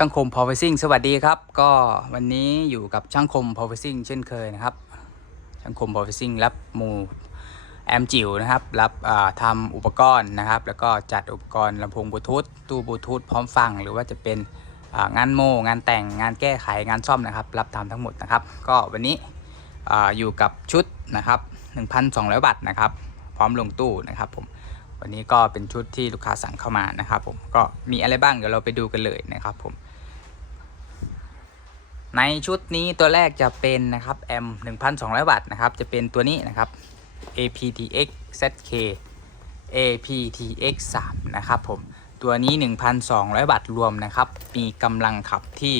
ช่างคม Power Sing สวัสดีครับก็วันนี้อยู่กับช่างคม Power Sing เช่นเคยนะครับช่างคม Power Sing รับมูแอมจิ๋วนะครับรับทำอุปกรณ์นะครับแล้วก็จัดอุปกรณ์ลำโพงบลูทูธตู้บลูทูธพร้อมฟังหรือว่าจะเป็นงานโมงานแต่งงานแก้ไขงานซ่อมนะครับรับทำทั้งหมดนะครับก็วันนี้อยู่กับชุดนะครับ 1,200 วัตต์นะครับพร้อมลงตู้นะครับผมวันนี้ก็เป็นชุดที่ลูกค้าสั่งเข้ามานะครับผมก็มีอะไรบ้างเดี๋ยวเราไปดูกันเลยนะครับผมในชุดนี้ตัวแรกจะเป็นนะครับแอม 1,200 วัตต์นะครับจะเป็นตัวนี้นะครับ aptX ZK aptX 3นะครับผมตัวนี้ 1,200 วัตต์รวมนะครับมีกำลังขับที่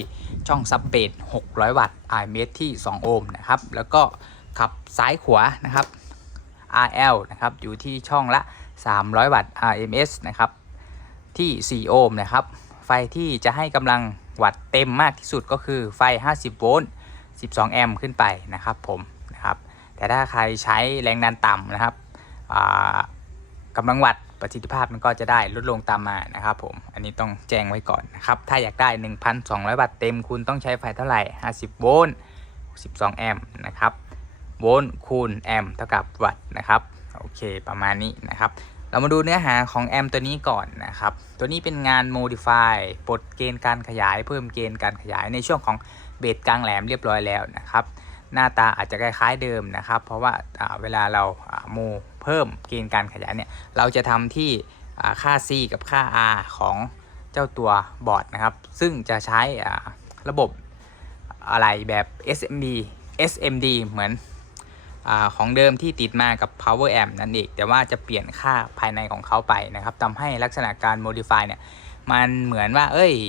ช่องซับเบส600 วัตต์ RMS ที่2โอห์มนะครับแล้วก็ขับซ้ายขวานะครับ RL นะครับอยู่ที่ช่องละ300 วัตต์ RMS นะครับที่4โอห์มนะครับไฟที่จะให้กำลังวัตต์เต็มมากที่สุดก็คือไฟ50โวลต์12แอมป์ขึ้นไปนะครับผมนะครับแต่ถ้าใครใช้แรงดันต่ำนะครับกำลังวัตต์ประสิทธิภาพมันก็จะได้ลดลงตามมานะครับผมอันนี้ต้องแจ้งไว้ก่อนนะครับถ้าอยากได้ 1,200 วัตต์เต็มคุณต้องใช้ไฟเท่าไหร่50โวลต์12แอมป์นะครับโวลต์คูณแอมป์เท่ากับวัตต์นะครับโอเคประมาณนี้นะครับเรามาดูเนื้อหาของแอมตัวนี้ก่อนนะครับตัวนี้เป็นงาน Modify ปลดเกณฑ์การขยายเพิ่มเกณฑ์การขยายในช่วงของเบสกลางแหลมเรียบร้อยแล้วนะครับหน้าตาอาจจะคล้ายๆเดิมนะครับเพราะว่าเวลาเราโมเพิ่มเกณฑ์การขยายเนี่ยเราจะทำที่ค่า C กับค่า R ของเจ้าตัวบอร์ดนะครับซึ่งจะใช้ระบบอะไรแบบ SMD เหมือนของเดิมที่ติดมากับ Power Amp นั่นเองแต่ว่าจะเปลี่ยนค่าภายในของเขาไปนะครับทำให้ลักษณะการ Modify เนี่ยมันเหมือนว่า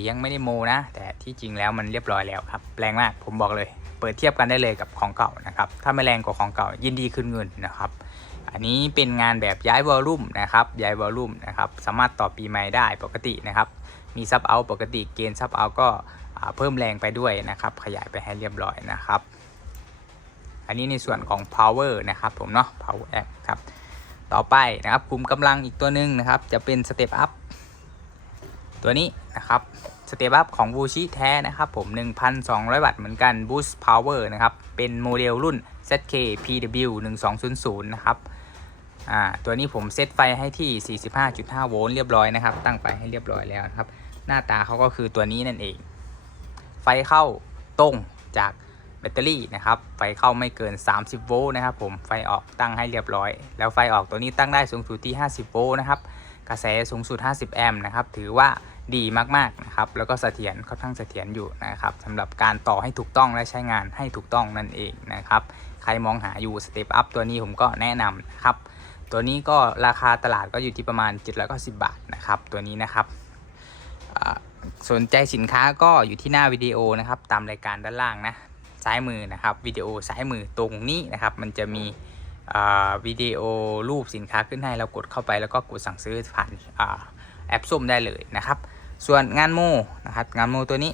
ยังไม่ได้โมนะแต่ที่จริงแล้วมันเรียบร้อยแล้วครับแรงมากผมบอกเลยเปิดเทียบกันได้เลยกับของเก่านะครับถ้าไม่แรงกว่าของเก่ายินดีคืนเงินนะครับอันนี้เป็นงานแบบย้ายวอลลุ่มนะครับย้ายวอลลุ่มนะครับสามารถต่อปีใหม่ได้ปกตินะครับมีซับเอาปกติเกณฑ์ซับเอาก็เพิ่มแรงไปด้วยนะครับขยายไปให้เรียบร้อยนะครับอันนี้ในส่วนของ power นะครับผมเนาะ power amp ครับต่อไปนะครับกลุ่มกำลังอีกตัวหนึ่งนะครับจะเป็น step up ตัวนี้นะครับ step up ของ Wuxi แท้นะครับผม 1,200 วัตต์เหมือนกัน boost power นะครับเป็นโมเดลรุ่น ZK PW 1200นะครับตัวนี้ผมเซตไฟให้ที่ 45.5 โวลต์เรียบร้อยนะครับตั้งไฟให้เรียบร้อยแล้วนะครับหน้าตาเขาก็คือตัวนี้นั่นเองไฟเข้าตรงจากแบตเตอรี่นะครับไฟเข้าไม่เกิน30โวลต์นะครับผมไฟออกตั้งให้เรียบร้อยแล้วไฟออกตัวนี้ตั้งได้สูงสุดที่50โวลต์นะครับกระแสสูงสุด50แอมป์นะครับถือว่าดีมากๆนะครับแล้วก็เสถียรค่อนข้างเสถียรอยู่นะครับสำหรับการต่อให้ถูกต้องและใช้งานให้ถูกต้องนั่นเองนะครับใครมองหาอยู่ Step Up ตัวนี้ผมก็แนะนำนะครับตัวนี้ก็ราคาตลาดก็อยู่ที่ประมาณ790 บาทนะครับตัวนี้นะครับสนใจสินค้าก็อยู่ที่หน้าวิดีโอนะครับตามรายการด้านล่างนะซ้ายมือนะครับวิดีโอซ้ายมือตรงนี้นะครับมันจะมีวิดีโอรูปสินค้าขึ้นให้เรากดเข้าไปแล้วก็กดสั่งซื้อผ่านแอปส้มได้เลยนะครับส่วนงานโมนะครับงานโมตัวนี้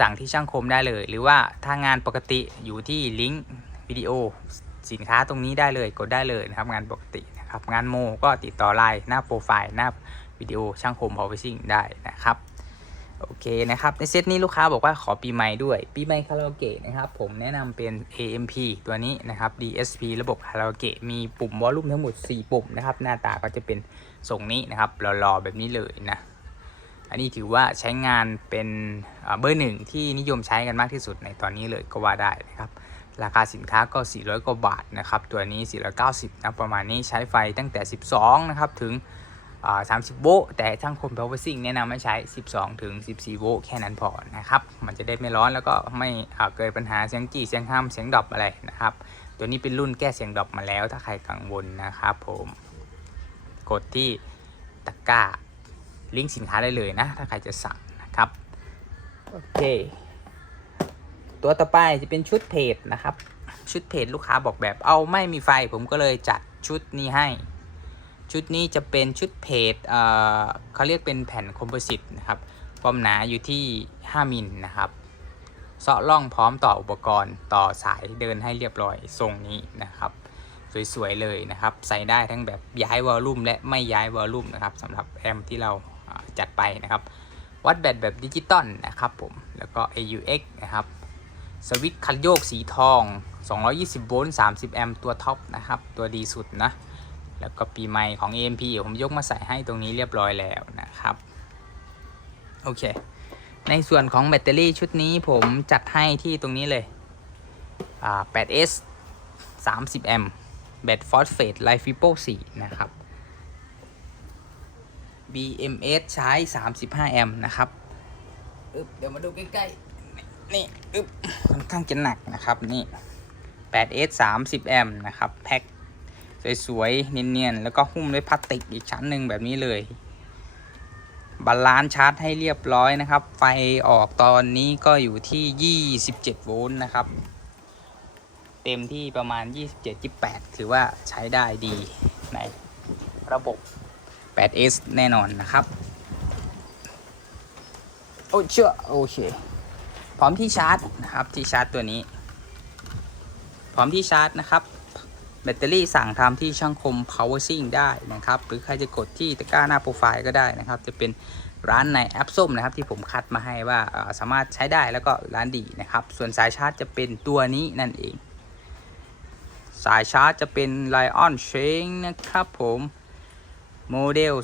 สั่งที่ช่างคมได้เลยหรือว่าถ้างานปกติอยู่ที่ลิงก์วิดีโอสินค้าตรงนี้ได้เลยกดได้เลยนะครับงานปกตินะครับงานโมก็ติดต่อไลน์หน้าโปรไฟล์หน้าวิดีโอช่างคม Power Sing ได้นะครับโอเคนะครับในเซตนี้ลูกค้าบอกว่าขอปีใหม่ด้วยปีใหม่คาราโอเกะนะครับผมแนะนำเป็น AMP ตัวนี้นะครับ DSP ระบบคาราโอเกะมีปุ่มวอลลุ่มทั้งหมด4ปุ่มนะครับหน้าตาก็จะเป็นทรงนี้นะครับหล่อๆแบบนี้เลยนะอันนี้ถือว่าใช้งานเป็นเบอร์หนึ่งที่นิยมใช้กันมากที่สุดในตอนนี้เลยก็ว่าได้นะครับราคาสินค้าก็400กว่าบาทนะครับตัวนี้490นะประมาณนี้ใช้ไฟตั้งแต่12นะครับถึง30โวลต์แต่ช่างคม Power Sing แนะนำให้ใช้12ถึง14โวลต์แค่นั้นพอนะครับมันจะได้ไม่ร้อนแล้วก็ไม่เกิดปัญหาเสียงจี้เสียงห้ามเสียงดรอปอะไรนะครับตัวนี้เป็นรุ่นแก้เสียงดรอปมาแล้วถ้าใครกังวลนะครับผมกดที่ตะกร้าลิงก์สินค้าได้เลยนะถ้าใครจะสั่งนะครับโอเคตัวต่อไปจะเป็นชุดเพจนะครับชุดเพจลูกค้าบอกแบบเอาไม่มีไฟผมก็เลยจัดชุดนี้ให้ชุดนี้จะเป็นชุดเพจเขาเรียกเป็นแผ่นคอมโพสิตนะครับความหนาอยู่ที่5มิลนะครับเซาะร่องพร้อมต่ออุปกรณ์ต่อสายเดินให้เรียบร้อยทรงนี้นะครับสวยๆเลยนะครับใส่ได้ทั้งแบบย้ายวอลลุ่มและไม่ย้ายวอลลุ่มนะครับสำหรับแอมป์ที่เราจัดไปนะครับ วัดแบตแบบดิจิตอลนะครับผมแล้วก็ AUX นะครับสวิตช์คันโยกสีทอง220โวลต์30แอมป์ตัวท็อปนะครับตัวดีสุดนะแล้วก็ปีใหม่ของ AMP ผมยกมาใส่ให้ตรงนี้เรียบร้อยแล้วนะครับโอเคในส่วนของแบตเตอรี่ชุดนี้ผมจัดให้ที่ตรงนี้เลย8S 30แอมป์แบตฟอสเฟตไลฟิโป4นะครับ BMS ใช้35แอมป์นะครับเดี๋ยวมาดูใกล้ๆนี่ค่อนข้างจะหนักนะครับนี่ 8S 30แอมป์นะครับแพ็คสวยๆเนียนๆแล้วก็หุ้มด้วยพลาสติกอีกชั้นหนึ่งแบบนี้เลยบาลานซ์ชาร์จให้เรียบร้อยนะครับไฟออกตอนนี้ก็อยู่ที่27โวลต์นะครับเต็มที่ประมาณ27-28ถือว่าใช้ได้ดีในระบบ 8S แน่นอนนะครับโอเคพร้อมที่ชาร์จนะครับที่ชาร์จตัวนี้พร้อมที่ชาร์จนะครับแบตเตอรี่สั่งทำที่ช่างคม PowerSync ได้นะครับหรือใครจะกดที่ตะกร้าหน้าโปรไฟล์ก็ได้นะครับจะเป็นร้านในแอปส้มนะครับที่ผมคัดมาให้ว่าสามารถใช้ได้แล้วก็ร้านดีนะครับส่วนสายชาร์จจะเป็นตัวนี้นั่นเองสายชาร์จจะเป็น Lion Chain นะครับผมโมเดล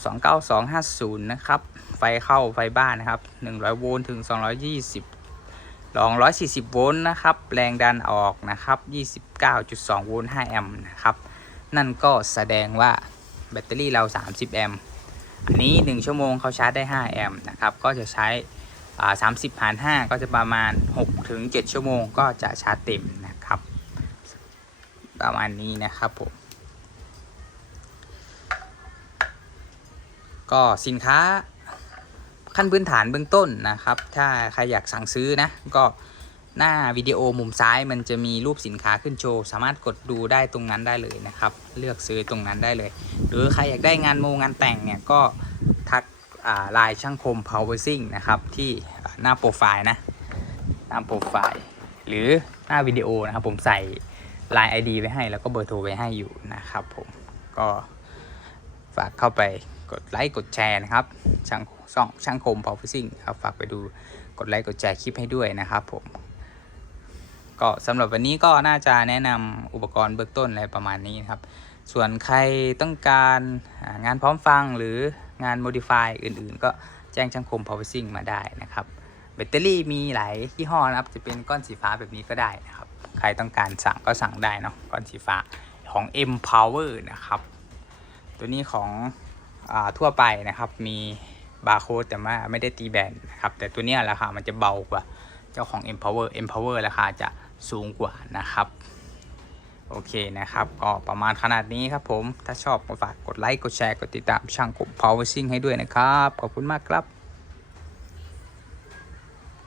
29250นะครับไฟเข้าไฟบ้านนะครับ100โวลต์ถึง240 โวลต์นะครับแรงดันออกนะครับ 29.2 โวลต์5แอมป์นะครับนั่นก็แสดงว่าแบตเตอรี่เรา30แอมป์อันนี้1ชั่วโมงเขาชาร์จได้5แอมป์นะครับก็จะใช้30 หาร 5ก็จะประมาณ 6-7 ชั่วโมงก็จะชาร์จเต็มนะครับประมาณนี้นะครับผมก็สินค้าขั้นพื้นฐานเบื้องต้นนะครับถ้าใครอยากสั่งซื้อนะก็หน้าวิดีโอมุมซ้ายมันจะมีรูปสินค้าขึ้นโชว์สามารถกดดูได้ตรงนั้นได้เลยนะครับเลือกซื้อตรงนั้นได้เลยหรือใครอยากได้งานงานแต่งเนี่ยก็ทักไลน์ช่างคม PowerSync นะครับที่หน้าโปรไฟล์นะหน้าโปรไฟล์หรือหน้าวิดีโอนะครับผมใส่ Line ID ไว้ให้แล้วก็เบอร์โทรไว้ให้อยู่นะครับผมก็ฝากเข้าไปกดไลค์กดแชร์นะครับช่างคม PowerSync ครับฝากไปดูกดไลค์กดแชร์คลิปให้ด้วยนะครับผมก็สำหรับวันนี้ก็น่าจะแนะนำอุปกรณ์เบื้องต้นอะไรประมาณนี้นะครับส่วนใครต้องการงานพร้อมฟังหรืองาน Modify อื่นๆก็แจ้งช่างคม PowerSync มาได้นะครับแบตเตอรี่มีหลายยี่ห้อนะครับจะเป็นก้อนสีฟ้าแบบนี้ก็ได้นะครับใครต้องการสั่งก็สั่งได้เนาะก้อนสีฟ้าของ M Power นะครับตัวนี้ของทั่วไปนะครับมีบาร์โค้ดแต่ว่าไม่ได้ตีแบนนะครับแต่ตัวนี้ราคามันจะเบากว่าเจ้าของ Empower ราคาจะสูงกว่านะครับโอเคนะครับก็ประมาณขนาดนี้ครับผมถ้าชอบก็ฝากกดไลค์กดแชร์กดติดตามช่างคม PowerSync ให้ด้วยนะครับขอบคุณมากครับ